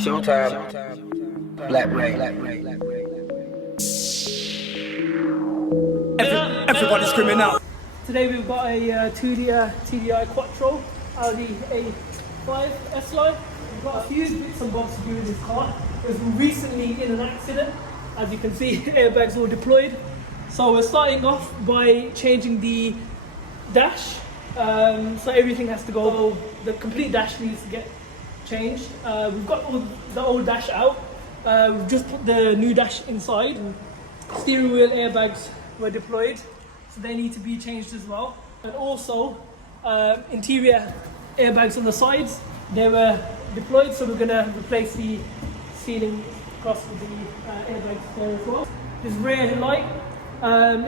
Showtime. Black Ray. Everybody's screaming out. Today we've got a TDI Quattro, Audi A5 S-Line. We've got a few bits and bobs to do with this car. It was recently in an accident. As you can see, airbags all deployed. So we're starting off by changing the dash. So everything has to go, the complete dash needs to get changed. We've got all the old dash out. We've just put the new dash inside. Steering wheel airbags were deployed, so they need to be changed as well. And also, interior airbags on the sides, they were deployed, so we're gonna replace the ceiling across with the airbags there as well. This rear headlight,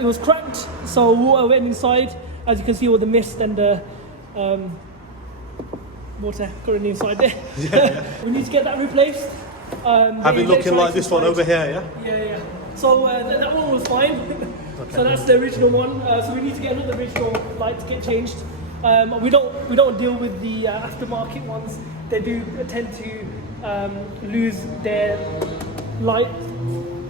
it was cracked, so water went inside. As you can see, all the mist and the water currently inside there. Yeah. We need to get that replaced. Have it looking like this one over here, yeah? Yeah. So that one was fine. Okay. So that's the original one. So we need to get another original light to get changed. We don't deal with the aftermarket ones. They do tend to lose their light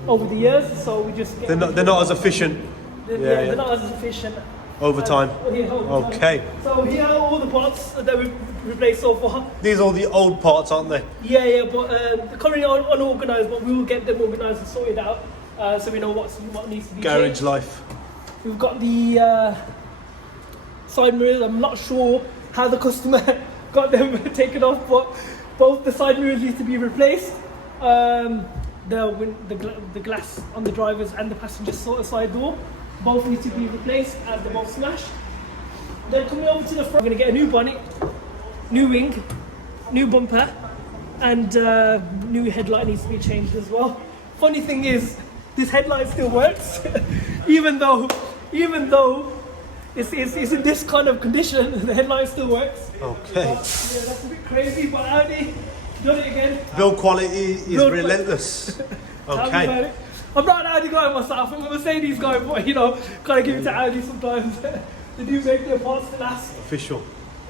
over the years. So we just get they're not as efficient. They're not as efficient. Over time. Okay. So here are all the parts that we've replaced so far. These are all the old parts, aren't they? Yeah, but they're currently unorganised, but we will get them organised and sorted out, so we know what needs to be Garage changed. life. We've got the side mirrors. I'm not sure how the customer got them taken off, but both the side mirrors need to be replaced. The glass on the driver's and the passenger side door both need to be replaced as they're both smashed. Then coming over to the front, we're going to get a new bonnet, new wing, new bumper, and new headlight needs to be changed as well. Funny thing is, this headlight still works, even though it's in this kind of condition, the headlight still works. Okay. But, yeah, that's a bit crazy, but Audi done it again. Build quality is relentless. Okay. I'm not an Audi guy myself, I'm a Mercedes guy, but gotta give it to Audi sometimes. They do make their parts to last. Official.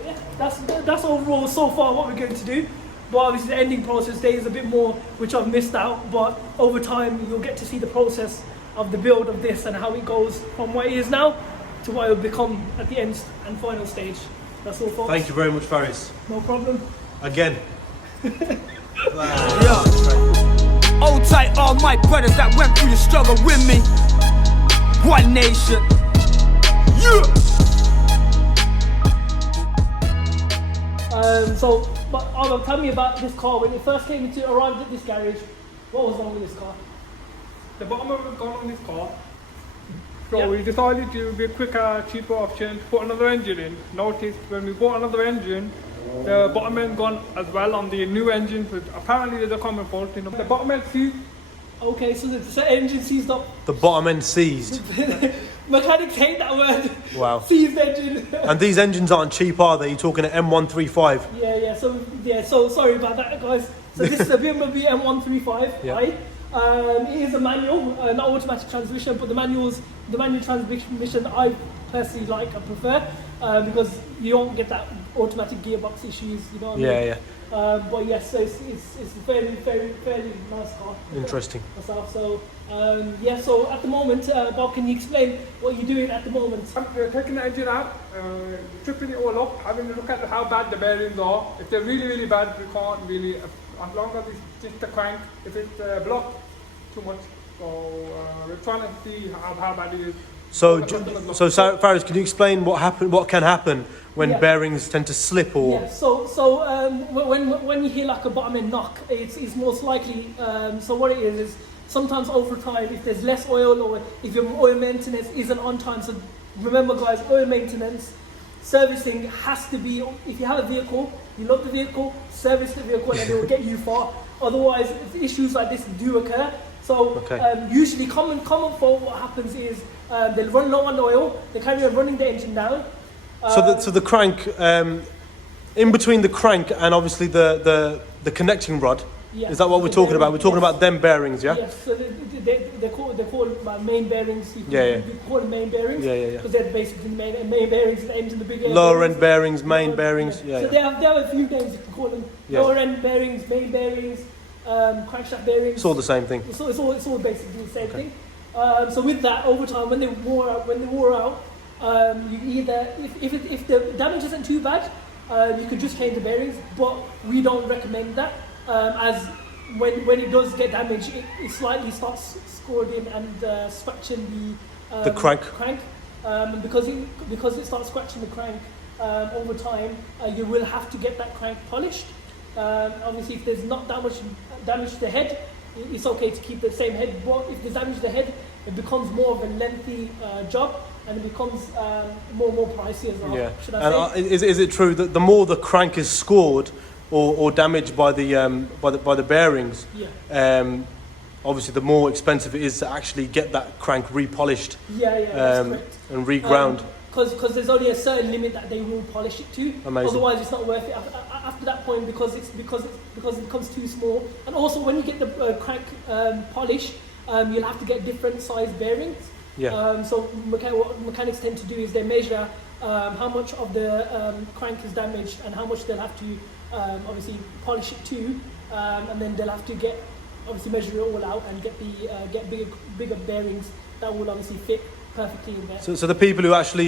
Yeah, that's overall so far what we're going to do. But obviously the ending process there is a bit more which I've missed out, but over time you'll get to see the process of the build of this and how it goes from what it is now to what it will become at the end and final stage. That's all, folks. Thank you very much, Faris. No problem. Again. Yeah. Hold tight, all my brothers that went through the struggle with me. One nation. But tell me about this car. When it first arrived at this garage, what was wrong with this car? The bottom end was gone on this car. So we decided to be a quicker, cheaper option to put another engine in. Notice when we bought another engine, the bottom end gone as well on the new engine. So apparently there's a common fault in the bottom end seized. Okay, so the engine seized up. The bottom end seized. Mechanics hate that word. Wow. Seized engine. And these engines aren't cheap, are they? You're talking an M135. Yeah. So sorry about that, guys. So this is a BMW M135i. Yeah. It is a manual, not automatic transmission, but the manual transmission I personally like and prefer because you don't get that automatic gearbox issues. You know what I mean? Yeah. But yes, so it's a fairly nice car. Interesting. Myself. So so at the moment, Bob, can you explain what you're doing at the moment? We're taking the engine out, stripping it all up, having a look at how bad the bearings are. If they're really, really bad, we can't really, as long as it's just the crank, if it's blocked too much. So we're trying to see how bad it is. So Faris, can you explain what can happen when bearings tend to slip or? Yeah, so when you hear like a bottom end knock, it's most likely, so what it is sometimes over time, if there's less oil or if your oil maintenance isn't on time, so remember guys, oil maintenance, servicing has to be, if you have a vehicle, you love the vehicle, service the vehicle and it will get you far. Otherwise, issues like this do occur. So usually common fault, what happens is they'll run low on oil, they carry on running the engine down. So the crank, in between the crank and obviously the connecting rod, is that what we're talking about? We're talking about them bearings, yeah? Yes, so they're called main bearings. You call them main bearings. Because they're basically main bearings, the engine, the big lower end bearings, main bearings. So they have a few names you can call them. Lower end bearings, main bearings, crankshaft bearings. It's all the same thing. It's all basically the same thing. So with that, over time, when they wore out, you either, if the damage isn't too bad, you could just change the bearings. But we don't recommend that, as when it does get damaged, it slightly starts scalding and scratching The crank. And because it starts scratching the crank over time, you will have to get that crank polished. Obviously, if there's not that much damage to the head, it's okay to keep the same head. But if there's damage to the head, it becomes more of a lengthy job, and it becomes more pricey as well. Yeah. Should I say? And is it true that the more the crank is scored or damaged by the bearings, obviously the more expensive it is to actually get that crank repolished, that's correct. and reground. Because there's only a certain limit that they will polish it to. Amazing. Otherwise, it's not worth it after that point, because it becomes too small. And also, when you get the crank polished, you'll have to get different size bearings. Yeah. So what mechanics tend to do is they measure how much of the crank is damaged and how much they'll have to obviously polish it to, and then they'll have to measure it all out and get bigger bearings that will obviously fit perfectly in there. So the people who actually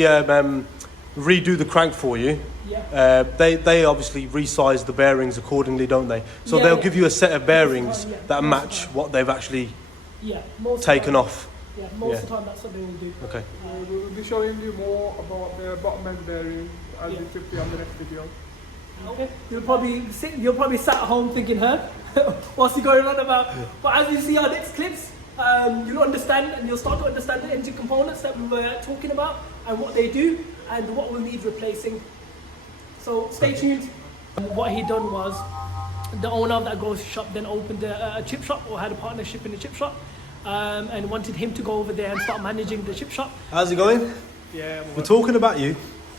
redo the crank for you, they obviously resize the bearings accordingly, don't they? So they'll give you a set of bearings that match what they've actually taken off. Yeah, most of the time that's what they will do. Okay. We will be showing you more about the bottom end bearing as you should see on the next video. Okay. You'll probably sat at home thinking, what's he going on about? But as you see our next clips, you'll understand, and you'll start to understand the engine components that we were talking about and what they do and what will need replacing. So stay tuned. What he done was, the owner of that grocery shop then opened a chip shop, or had a partnership in the chip shop, and wanted him to go over there and start managing the chip shop. How's it going? Yeah, We're talking about you.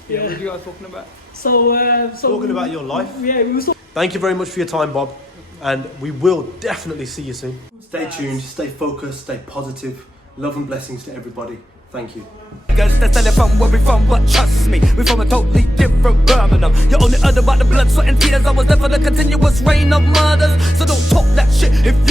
Yeah, what you are talking about? So Talking about your life. Yeah, we were Thank you very much for your time, Bob, and we will definitely see you soon. Stay tuned, stay focused, stay positive. Love and blessings to everybody. Thank you. Niggas that's telling from where we from, but trust me, we from a totally different Birmingham. You only heard about the blood, sweat and tears. I was there for the continuous rain of murders. So don't talk that shit if